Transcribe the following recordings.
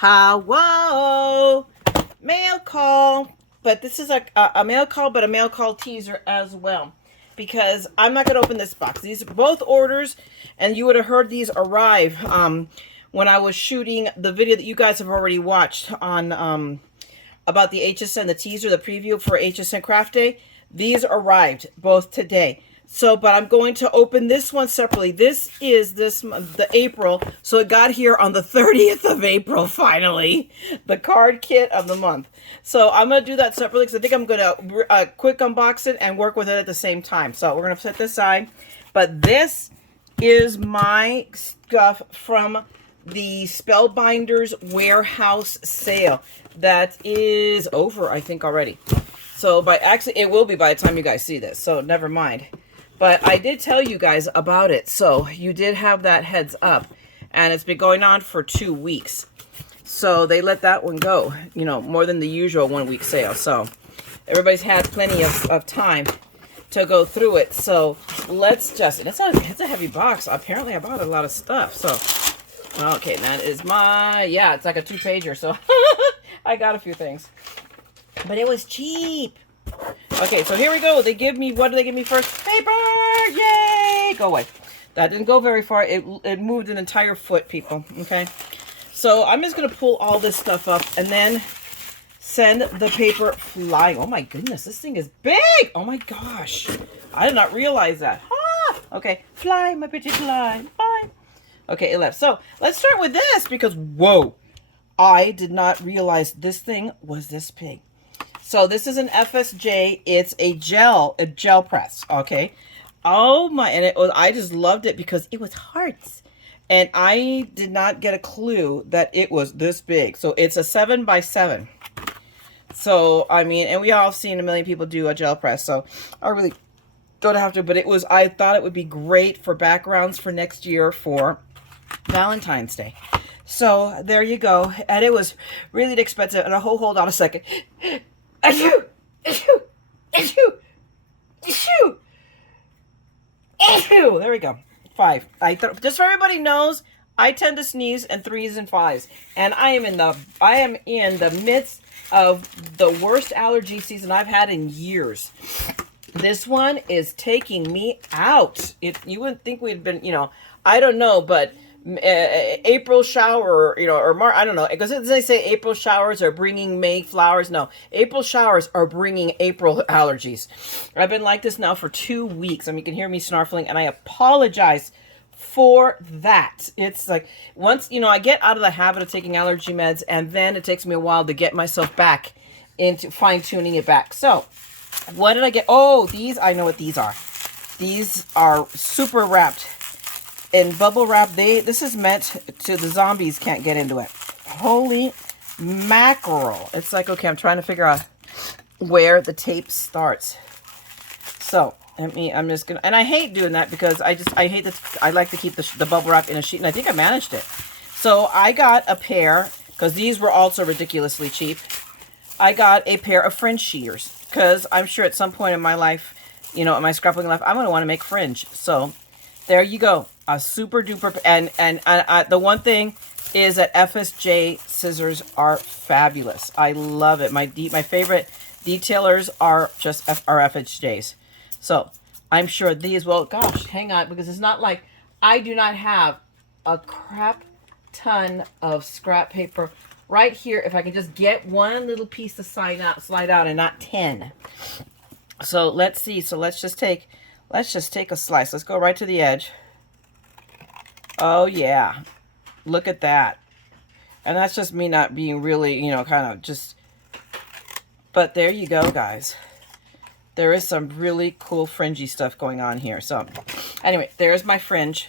Whoa, mail call. But this is a mail call, but a mail call teaser as well. Because I'm not going to open this box. These are both orders, and you would have heard these arrive when I was shooting the video that you guys have already watched on about the HSN, the teaser, the preview for HSN Craft Day. These arrived both today. So, but I'm going to open this one separately. This is the April. So it got here on the 30th of April, finally. The card kit of the month. So I'm going to do that separately because I think I'm going to quick unbox it and work with it at the same time. So we're going to set this aside. But this is my stuff from the Spellbinders warehouse sale. That is over, I think, already. So actually, it will be by the time you guys see this. So never mind. But I did tell you guys about it, so you did have that heads up. And it's been going on for 2 weeks. So they let that one go, you know, more than the usual 1 week sale. So everybody's had plenty of time to go through it. So let's just, and it's a heavy box. Apparently I bought a lot of stuff. So, okay, that is yeah, it's like a 2-pager. So I got a few things. But it was cheap. Okay, so here we go. They give me, what do they give me first? Paper! Yay! Go away. That didn't go very far. It moved an entire foot, people. Okay? So I'm just going to pull all this stuff up and then send the paper flying. Oh my goodness, this thing is big! Oh my gosh. I did not realize that. Ah! Okay, fly, my pretty fly. Fly. Okay, it left. So let's start with this because, whoa, I did not realize this thing was this big. So this is an FSJ. It's a gel press. Okay. Oh my, and I just loved it because it was hearts. And I did not get a clue that it was this big. So it's a 7x7. So, I mean, and we all have seen a million people do a gel press. So I really don't have to, but I thought it would be great for backgrounds for next year for Valentine's Day. So there you go. And it was really expensive. And hold on a second. Issue! There we go. 5. Just so everybody knows, I tend to sneeze in 3s and 5s, and I am in the midst of the worst allergy season I've had in years. This one is taking me out. You wouldn't think we'd been, you know, I don't know, but April shower, you know, or March, I don't know, because they say April showers are bringing May flowers. No, April showers are bringing April allergies. I've been like this now for 2 weeks. I mean, you can hear me snarfling, and I apologize for that. It's like, once, you know, I get out of the habit of taking allergy meds, and then it takes me a while to get myself back into fine-tuning it back. So, what did I get? Oh, these, I know what these are. These are super wrapped in bubble wrap. This is meant to, the zombies can't get into it. Holy mackerel. It's like, okay, I'm trying to figure out where the tape starts. So, I'm just gonna, and I hate doing that because I hate that. I like to keep the bubble wrap in a sheet, and I think I managed it. So I got a pair, because these were also ridiculously cheap. I got a pair of Fringe Shears, because I'm sure at some point in my life, you know, in my scrapbooking life, I'm going to want to make fringe. So there you go. A super duper, and the one thing is that FSJ scissors are fabulous. I love it. My favorite detailers are just FSJs. So I'm sure these will, gosh, hang on, because it's not like I do not have a crap ton of scrap paper right here. If I can just get one little piece to slide out and not 10. So let's see. So let's just take a slice. Let's go right to the edge. Oh yeah, look at that. And that's just me not being really, you know, kind of just, but there you go, guys. There is some really cool fringy stuff going on here. So anyway, there's my fringe.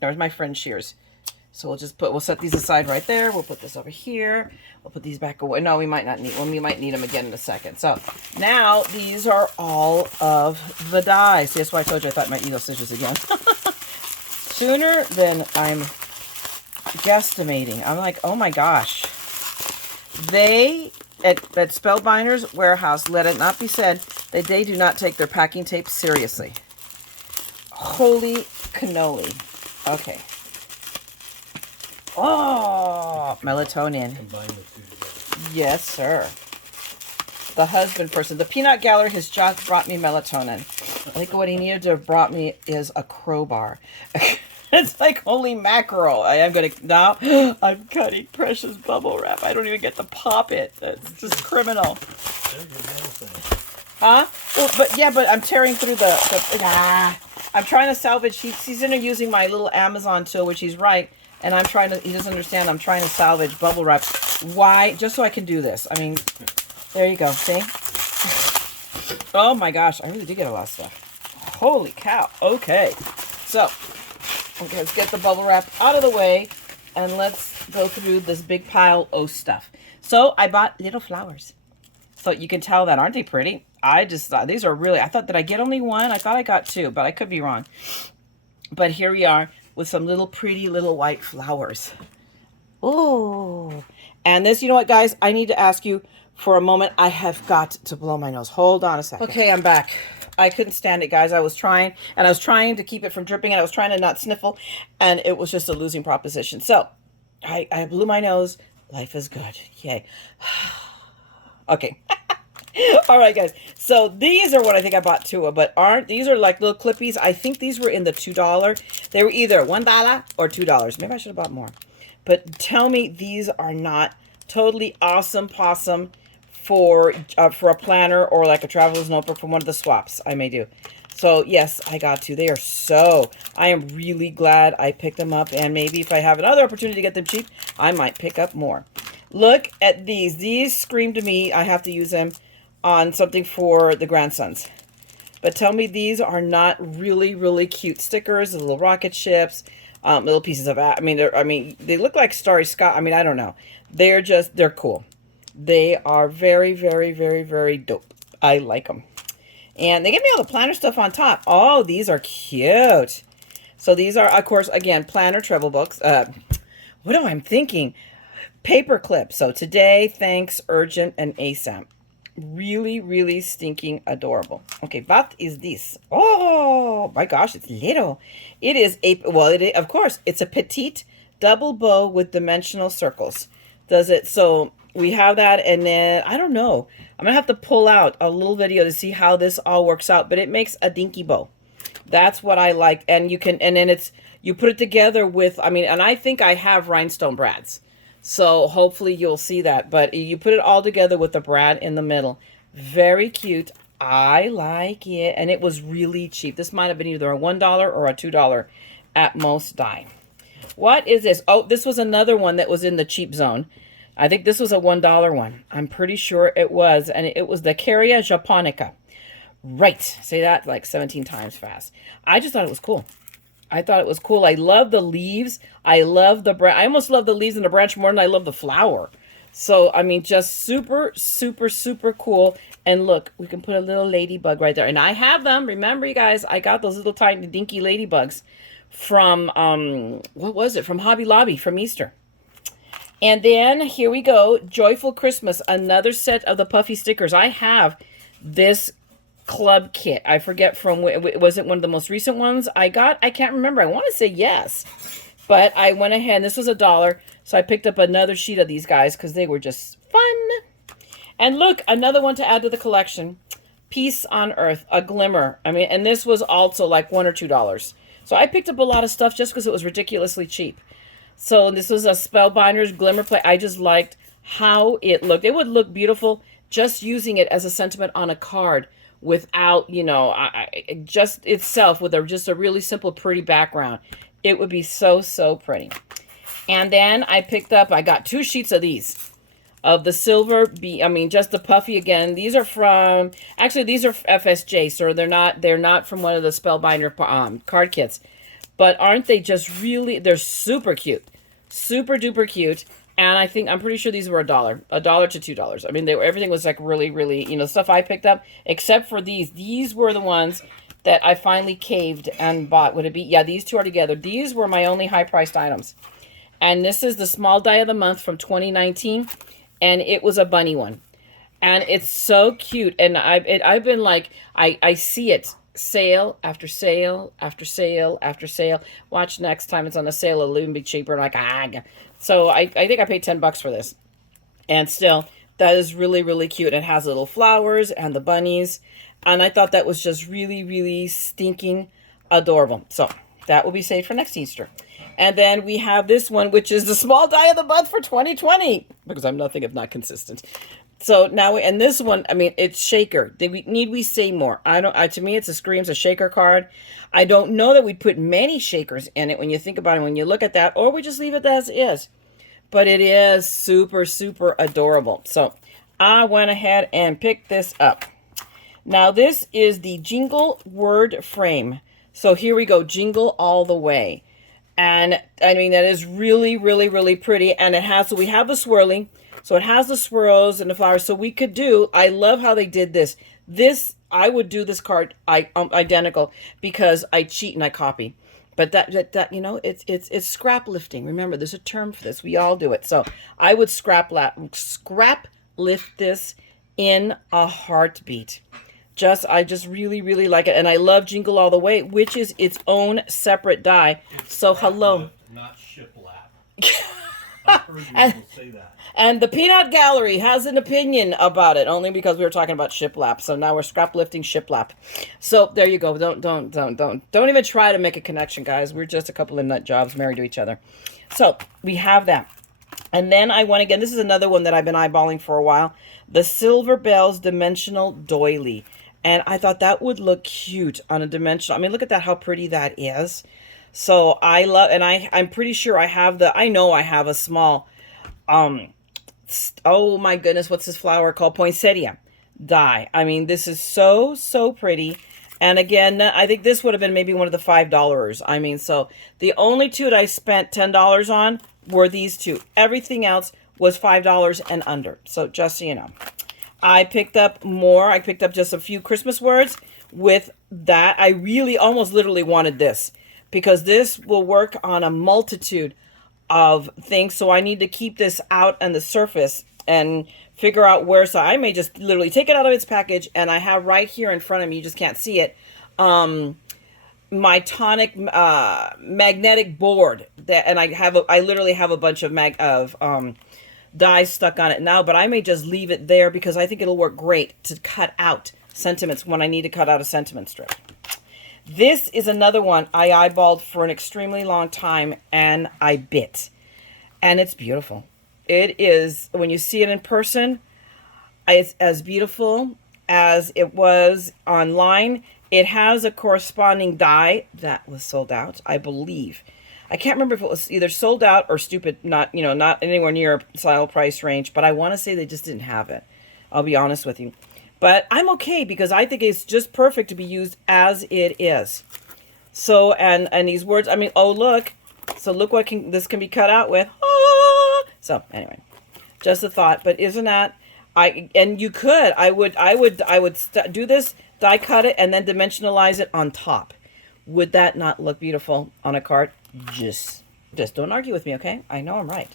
There's my Fringe Shears. So we'll set these aside right there. We'll put this over here. We'll put these back away. No, we might not need one. We might need them again in a second. So now these are all of the dies. See, that's why I told you I thought I might need those scissors again. Sooner than I'm guesstimating. I'm like, oh my gosh. They, at Spellbinders warehouse, let it not be said that they do not take their packing tape seriously. Holy cannoli. Okay. Oh, melatonin. Combine the two together. Yes, sir. The husband person. The peanut gallery has just brought me melatonin. I think what he needed to have brought me is a crowbar. It's like holy mackerel. I am going to, now I'm cutting precious bubble wrap. I don't even get to pop it. It's just criminal. Huh? Well, but I'm tearing through I'm trying to salvage. He's in there using my little Amazon tool, which he's right. And I'm trying to, he doesn't understand, I'm trying to salvage bubble wrap. Why? Just so I can do this. I mean, there you go. See? Oh my gosh. I really did get a lot of stuff. Holy cow. Okay. So, okay, let's get the bubble wrap out of the way. And let's go through this big pile of stuff. So, I bought little flowers. So, you can tell that. Aren't they pretty? I just thought, these are really, I thought, did I get only one? I thought I got two, but I could be wrong. But here we are with some little pretty little white flowers. Oh. And this, you know what, guys? I need to ask you for a moment. I have got to blow my nose. Hold on a second. Okay, I'm back. I couldn't stand it, guys. I was trying to keep it from dripping, and I was trying to not sniffle, and it was just a losing proposition. So, I blew my nose. Life is good. Yay. Okay. All right, guys. So these are what I think I bought two of, but these are like little clippies. I think these were in the $2. They were either $1 or $2. Maybe I should have bought more. But tell me these are not totally awesome possum for a planner or like a traveler's notebook from one of the swaps I may do. So yes, I got two. They are I am really glad I picked them up, and maybe if I have another opportunity to get them cheap, I might pick up more. Look at these. These scream to me I have to use them on something for the grandsons. But tell me these are not really, really cute stickers, the little rocket ships, little pieces of, they look like Starry Sky. I mean, I don't know. They're cool. They are very, very, very, very dope. I like them. And they give me all the planner stuff on top. Oh, these are cute. So these are, of course, again, planner travel books. What am I thinking? Paper clips. So today, thanks, urgent, and ASAP. Really, really stinking adorable. Okay, what is this? Oh my gosh, it's little. It is of course, it's a petite double bow with dimensional circles. Does it? So we have that, and then I don't know. I'm gonna have to pull out a little video to see how this all works out, but it makes a dinky bow. That's what I like, and you put it together with, and I think I have rhinestone brads. So hopefully you'll see that. But you put it all together with the brad in the middle. Very cute. I like it. And it was really cheap. This might have been either a $1 or a $2 at most die. What is this? Oh, this was another one that was in the cheap zone. I think this was a $1 one. I'm pretty sure it was. And it was the Caria Japonica. Right. Say that like 17 times fast. I just thought it was cool. I thought it was cool. I love the leaves. I love the branch. I almost love the leaves and the branch more than I love the flower. So, just super, super, super cool. And look, we can put a little ladybug right there. And I have them. Remember, you guys, I got those little tiny dinky ladybugs from, what was it? From Hobby Lobby, from Easter. And then, here we go. Joyful Christmas. Another set of the puffy stickers. I have this club kit. I forget from, was it one of the most recent ones I got? I can't remember. I want to say yes. But I went ahead, and this was $1. So I picked up another sheet of these guys because they were just fun. And look, another one to add to the collection. Peace on Earth, a glimmer. And this was also like $1 or $2. So I picked up a lot of stuff just because it was ridiculously cheap. So this was a Spellbinders glimmer plate. I just liked how it looked. It would look beautiful just using it as a sentiment on a card without, just itself with just a really simple, pretty background. It would be so, so pretty. And then I got 2 sheets of these. Of the silver, just the puffy again. These are from, actually these are FSJ, so they're not from one of the Spellbinder card kits. But aren't they just really, they're super cute. Super duper cute. And I'm pretty sure these were $1 to $2. Everything was like really, really, stuff I picked up, except for these. These were the ones that I finally caved and bought. Would it be? Yeah, these two are together. These were my only high-priced items. And this is the Small Die of the Month from 2019. And it was a bunny one. And it's so cute. And I've been like, I see it sale after sale after sale after sale. Watch next time it's on a sale, it'll even be cheaper. Like, so I think I paid $10 for this. And still, that is really, really cute. It has little flowers and the bunnies. And I thought that was just really, really stinking adorable. So that will be saved for next Easter. And then we have this one, which is the small die of the month for 2020. Because I'm nothing if not consistent. So now, and this one, I mean, it's shaker. Need we say more? To me, it's screams a shaker card. I don't know that we'd put many shakers in it when you think about it, when you look at that, or we just leave it as is. But it is super, super adorable. So I went ahead and picked this up. Now, this is the Jingle word frame. So here we go, Jingle all the way. And I mean, that is really, really, really pretty. And it has, so we have the swirling. So it has the swirls and the flowers. So we could do, I love how they did this. I would do this card identical because I cheat and I copy. But that you know, it's scrap lifting. Remember, there's a term for this. We all do it. So I would scrap lift this in a heartbeat. I just really, really like it. And I love Jingle All the Way, which is its own separate die. So hello. Lift, not shiplap. I've heard people say that. And the Peanut Gallery has an opinion about it, only because we were talking about shiplap. So now we're scrap lifting shiplap. So there you go. Don't even try to make a connection, guys. We're just a couple of nut jobs married to each other. So we have that. And then I went again. This is another one that I've been eyeballing for a while. The Silver Bells Dimensional Doily. And I thought that would look cute on a dimensional. I mean, look at that, how pretty that is. So I love, and I'm pretty sure I have I know I have a small, oh my goodness, what's this flower called? Poinsettia Die. I mean, this is so, so pretty. And again, I think this would have been maybe one of the $5. I mean, so the only two that I spent $10 on were these two. Everything else was $5 and under. So just so you know. I picked up more. I picked up just a few Christmas words with that. I really almost literally wanted this because this will work on a multitude of things. So I need to keep this out on the surface and figure out where. So I may just literally take it out of its package, and I have right here in front of me, you just can't see it, my tonic magnetic board that, and I literally have a bunch of dies stuck on it now, but I may just leave it there because I think it'll work great to cut out sentiments when I need to cut out a sentiment strip. This is another one I eyeballed for an extremely long time, and I bit. And it's beautiful. It is, when you see it in person, it's as beautiful as it was online. It has a corresponding die that was sold out, I believe. I can't remember if it was either sold out or stupid, not anywhere near a style price range, but I want to say they just didn't have it. I'll be honest with you. But I'm okay because I think it's just perfect to be used as it is. So, and these words, I mean, oh, look. So look what this can be cut out with. Ah! So anyway, just a thought. But isn't that, and you could, I would do this, die cut it, and then dimensionalize it on top. Would that not look beautiful on a card? Just don't argue with me, okay? I know I'm right.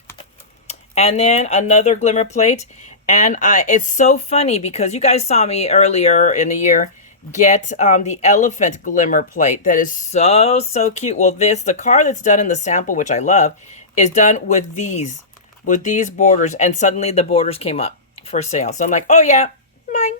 And then another glimmer plate. And it's so funny because you guys saw me earlier in the year get the elephant glimmer plate. That is so, so cute. Well, the card that's done in the sample, which I love, is done with these borders. And suddenly the borders came up for sale. So I'm like, oh yeah, mine.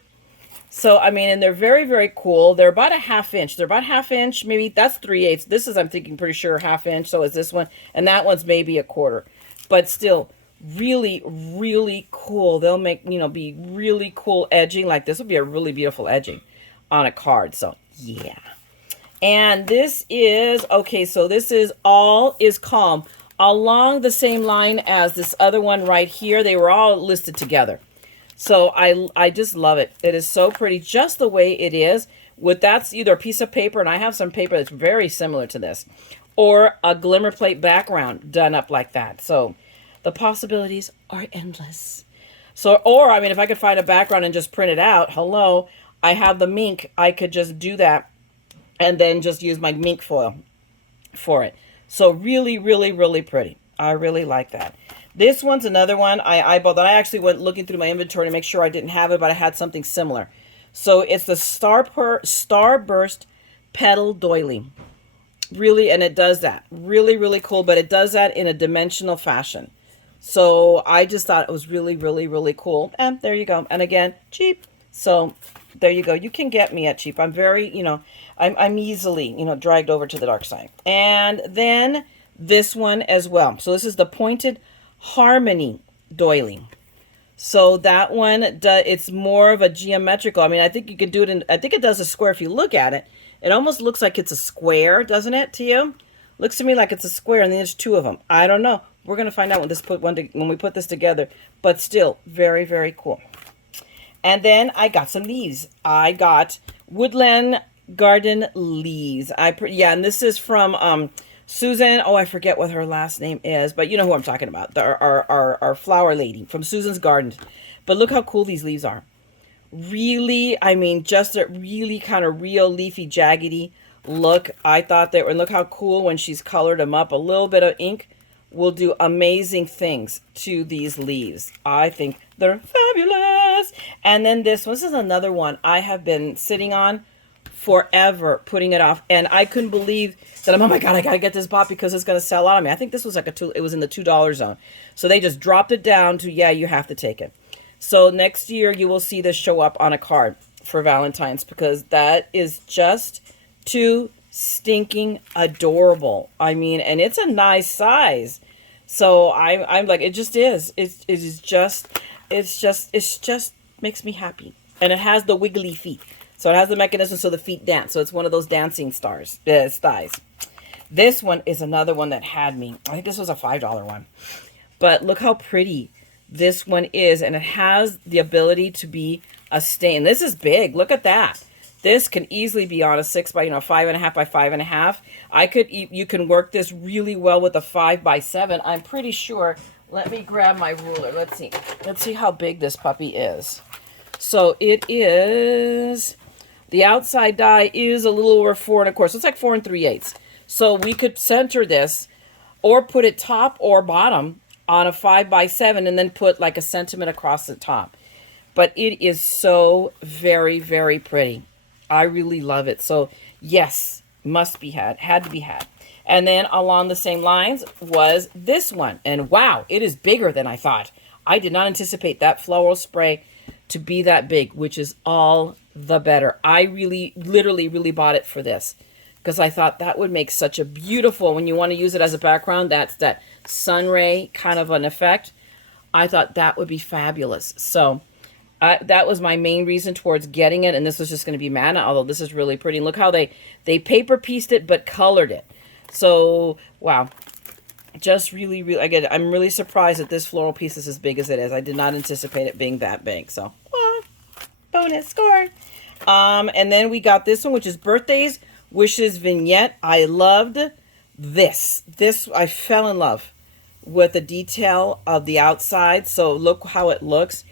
So, I mean, and they're very, very cool. They're about a ½ inch. They're about ½ inch, maybe that's 3/8. This is, I'm thinking, pretty sure ½ inch. So is this one. And that one's maybe a quarter. But still, really, really cool. They'll make, be really cool edging. Like this would be a really beautiful edging on a card. So, yeah. And this is, okay, so this is All Is Calm. Along the same line as this other one right here. They were all listed together. So I just love it. It is so pretty just the way it is. That's either a piece of paper, and I have some paper that's very similar to this, or a glimmer plate background done up like that. So the possibilities are endless. So, or, I mean, if I could find a background and just print it out, hello, I have the mink. I could just do that and then just use my mink foil for it. So really, really, really pretty. I really like that. This one's another one I eyeballed that I actually went looking through my inventory to make sure I didn't have it, but I had something similar. So it's the Starburst Petal Doily. Really, and it does that. Really, really cool, but it does that in a dimensional fashion. So I just thought it was really, really, really cool. And there you go. And again, cheap. So there you go. You can get me at cheap. I'm very, I'm easily, dragged over to the dark side. And then this one as well. So this is the Pointed Harmony Doily. So that one, it's more of a geometrical. I mean, I think you can do it in, I think it does a square if you look at it. It almost looks like it's a square, doesn't it, to you? Looks to me like it's a square, and then there's two of them. I don't know. We're going to find out when we put this together. But still, very, very cool. And then I got some leaves. I got Woodland Garden Leaves. And this is from Susan. Oh, I forget what her last name is, but you know who I'm talking about. Our flower lady from Susan's Garden. But look how cool these leaves are. Really, I mean, just a really kind of real leafy, jaggedy look. I thought they were, and look how cool when she's colored them up. A little bit of ink will do amazing things to these leaves. I think they're fabulous. And then this is another one I have been sitting on forever, putting it off. And I couldn't believe that oh my God, I got to get this bought because it's going to sell out on me. I think this was like it was in the $2 zone. So they just dropped it down to, yeah, you have to take it. So next year you will see this show up on a card for Valentine's because that is just too stinking adorable. I mean, and it's a nice size. So I'm like, it just is. It just makes me happy. And it has the wiggly feet. So it has the mechanism so the feet dance. So it's one of those dancing thighs. This one is another one that had me. I think this was a $5 one. But look how pretty this one is, and it has the ability to be a stain. This is big. Look at that. This can easily be on a 6 by 5.5 by 5.5. You can work this really well with a 5 by 7. I'm pretty sure. Let me grab my ruler. Let's see how big this puppy is. So it is, the outside die is a little over 4 1/4. So it's like 4 3/8. So we could center this or put it top or bottom on a 5 by 7 and then put like a sentiment across the top. But it is so very, very pretty. I really love it. So yes, must be had to be had. And then along the same lines was this one. And wow, it is bigger than I thought. I did not anticipate that floral spray to be that big, which is all the better. I literally bought it for this because I thought that would make such a beautiful, when you want to use it as a background, that's that sun ray kind of an effect. I thought that would be fabulous. So that was my main reason towards getting it. And this was just going to be Mana, although this is really pretty. And look how they paper pieced it, but colored it. So, wow. Just really, again, I'm really surprised that this floral piece is as big as it is. I did not anticipate it being that big. So, bonus score. And then we got this one, which is Birthdays, Wishes Vignette. I loved this. I fell in love with the detail of the outside. So look how it looks.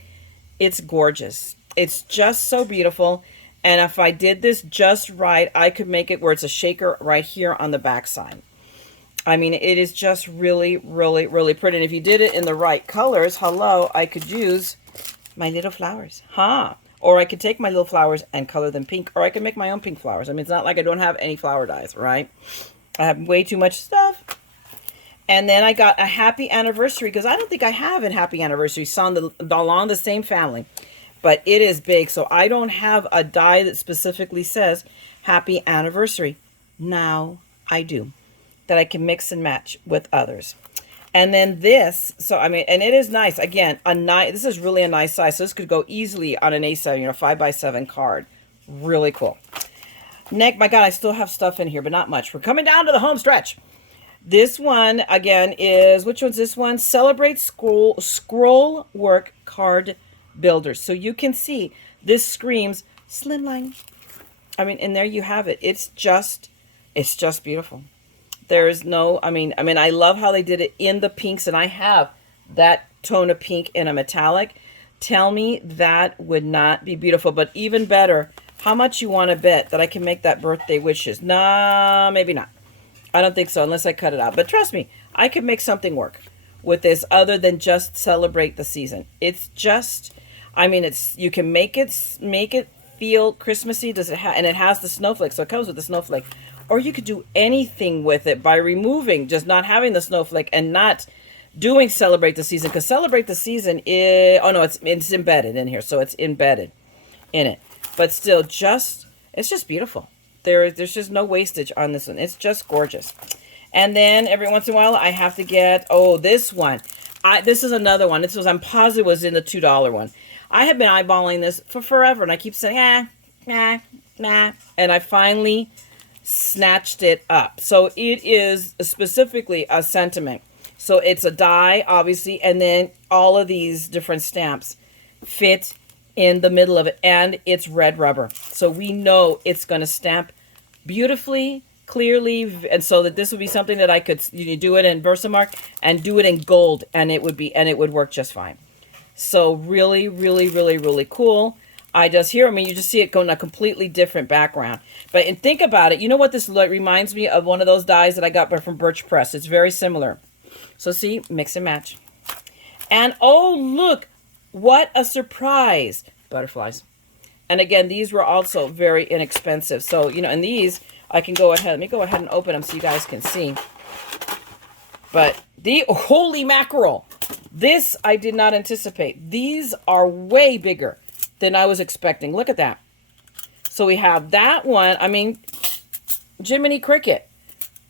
It's gorgeous. It's just so beautiful. And if I did this just right, I could make it where it's a shaker right here on the back side. I mean, it is just really, really, really pretty. And if you did it in the right colors, I could use my little flowers. Or I could take my little flowers and color them pink. Or I could make my own pink flowers. I mean, it's not like I don't have any flower dyes, right? I have way too much stuff. And then I got a Happy Anniversary, because I don't think I have a Happy Anniversary song along the same family. But it is big, so I don't have a die that specifically says Happy Anniversary. Now I do, that I can mix and match with others. And then this, so I mean, and it is nice. Again, this is really a nice size. So this could go easily on an A7, 5 by 7 card. Really cool. Next, my God, I still have stuff in here, but not much. We're coming down to the home stretch. This one, again, is, which one's this one? Celebrate Scroll Work Card Builders. So you can see this screams slimline. I mean, and there you have it. It's just beautiful. There is no, I mean, I love how they did it in the pinks, and I have that tone of pink in a metallic. Tell me that would not be beautiful. But even better, how much you want to bet that I can make that Birthday Wishes? Nah, maybe not. I don't think so, unless I cut it out. But trust me, I could make something work with this other than just celebrate the season. It's just, I mean, you can make it feel Christmassy? Does it have, and it has the snowflake, so it comes with the snowflake. Or you could do anything with it by removing, just not having the snowflake and not doing Celebrate the Season, because Celebrate the Season is, oh no, it's embedded in here, so it's embedded in it. But still, it's just beautiful. There's just no wastage on this one. It's just gorgeous. And then every once in a while, I have to get, oh, this one. This is another one. This was, I'm positive, was in the $2 one. I have been eyeballing this for forever, and I keep saying, nah. And I finally snatched it up. So it is specifically a sentiment. So it's a die, obviously, and then all of these different stamps fit in the middle of it, and it's red rubber. So we know it's going to stamp beautifully, clearly, and so that this would be something that I could do it in Versamark and do it in gold, and it would work just fine. So really, really, really, really cool. You just see it going a completely different background. But and think about it. You know what this reminds me of? One of those dies that I got from Birch Press. It's very similar. So see, mix and match. And oh, look, what a surprise. Butterflies. And again, these were also very inexpensive. So, and these, I can go ahead. Let me go ahead and open them so you guys can see. But holy mackerel. This I did not anticipate. These are way bigger than I was expecting. Look at that. So we have that one. I mean, Jiminy Cricket.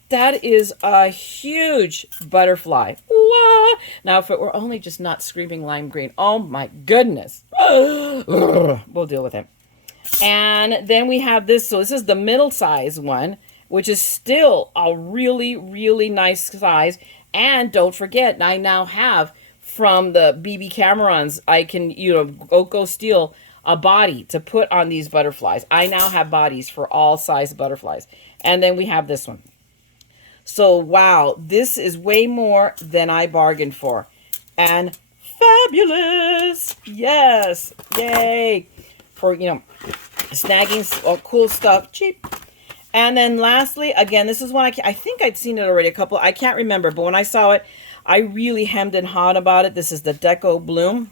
That is a huge butterfly. Wah! Now, if it were only just not screaming lime green, oh my goodness. We'll deal with it. And then we have this. So this is the middle size one, which is still a really, really nice size. And don't forget, I now have from the BB Camerons, I can, go steal a body to put on these butterflies. I now have bodies for all size butterflies. And then we have this one. So, wow, this is way more than I bargained for. And fabulous. Yes. Yay. For, snagging cool stuff. Cheap. And then lastly, again, this is one I think I'd seen it already I can't remember. But when I saw it, I really hemmed and hawed about it. This is the Deco Bloom.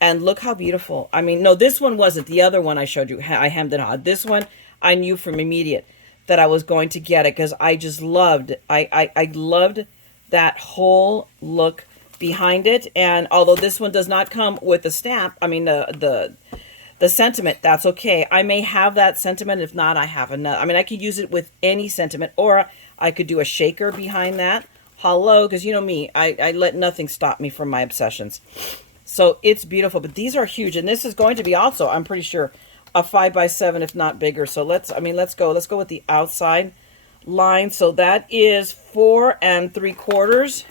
And look how beautiful. I mean, no, this one wasn't. The other one I showed you, I hemmed and hawed. This one, I knew from immediate that I was going to get it because I just loved, I loved that whole look behind it. And although this one does not come with a stamp, I mean, the sentiment, that's okay. I may have that sentiment. If not, I have another. I mean, I could use it with any sentiment, or I could do a shaker behind that. Hello, because you know me, I let nothing stop me from my obsessions. So it's beautiful, but these are huge. And this is going to be also, I'm pretty sure, a 5x7, if not bigger. So let's go with the outside line. So that is 4 3/4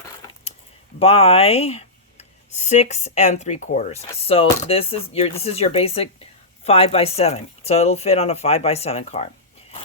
by 6 3/4. So this is your basic 5x7. So it'll fit on a 5x7 card.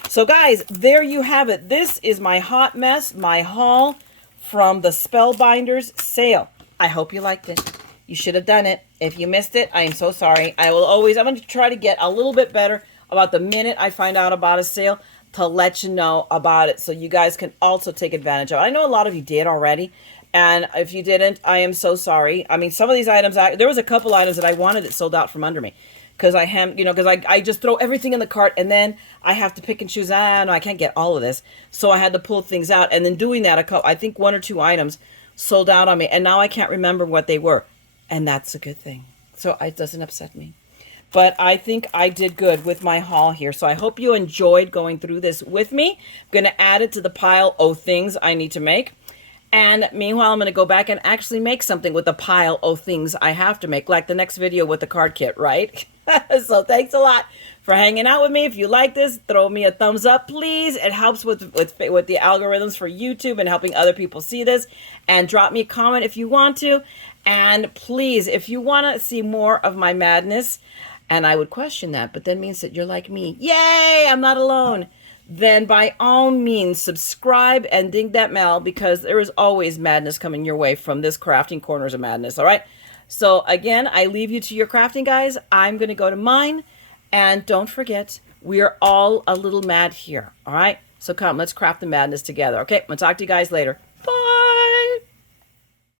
So guys, there you have it. This is my hot mess, my haul from the Spellbinders sale. I hope you liked it. You should have done it. If you missed it, I am so sorry. I'm going to try to get a little bit better about the minute I find out about a sale to let you know about it so you guys can also take advantage of it. I know a lot of you did already, and if you didn't, I am so sorry. I mean, some of these items, there was a couple items that I wanted it sold out from under me because I just throw everything in the cart and then I have to pick and choose. No, I can't get all of this. So I had to pull things out, and then doing that, I think 1 or 2 items sold out on me, and now I can't remember what they were. And that's a good thing. So it doesn't upset me. But I think I did good with my haul here. So I hope you enjoyed going through this with me. I'm going to add it to the pile of things I need to make. And meanwhile, I'm going to go back and actually make something with the pile of things I have to make. Like the next video with the card kit, right? So thanks a lot for hanging out with me. If you like this, throw me a thumbs up, please. It helps with the algorithms for YouTube and helping other people see this. And drop me a comment if you want to. And please, if you want to see more of my madness, and I would question that, but that means that you're like me. Yay, I'm not alone. Then by all means, subscribe and ding that bell because there is always madness coming your way from this Crafting Corners of Madness, all right? So again, I leave you to your crafting, guys. I'm going to go to mine. And don't forget, we are all a little mad here, all right? So come, let's craft the madness together, okay? I'm going to talk to you guys later.